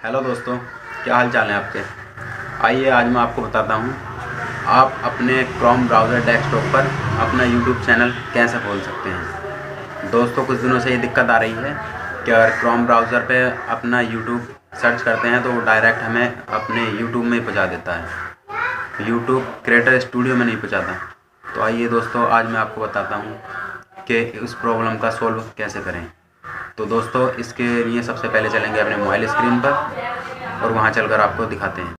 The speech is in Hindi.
हेलो दोस्तों, क्या हाल चाल है आपके। आइए आज मैं आपको बताता हूँ आप अपने क्रोम ब्राउज़र डेस्कटॉप पर अपना यूट्यूब चैनल कैसे खोल सकते हैं। दोस्तों, कुछ दिनों से ये दिक्कत आ रही है कि अगर क्रोम ब्राउज़र पे अपना यूट्यूब सर्च करते हैं तो वो डायरेक्ट हमें अपने यूट्यूब में ही पहुँचा देता है, यूट्यूब क्रिएटर स्टूडियो में नहीं पहुँचाता। तो आइए दोस्तों, आज मैं आपको बताता हूँ कि उस प्रॉब्लम का सोल्व कैसे करें। तो दोस्तों, इसके लिए सबसे पहले चलेंगे अपने मोबाइल स्क्रीन पर और वहाँ चलकर आपको दिखाते हैं।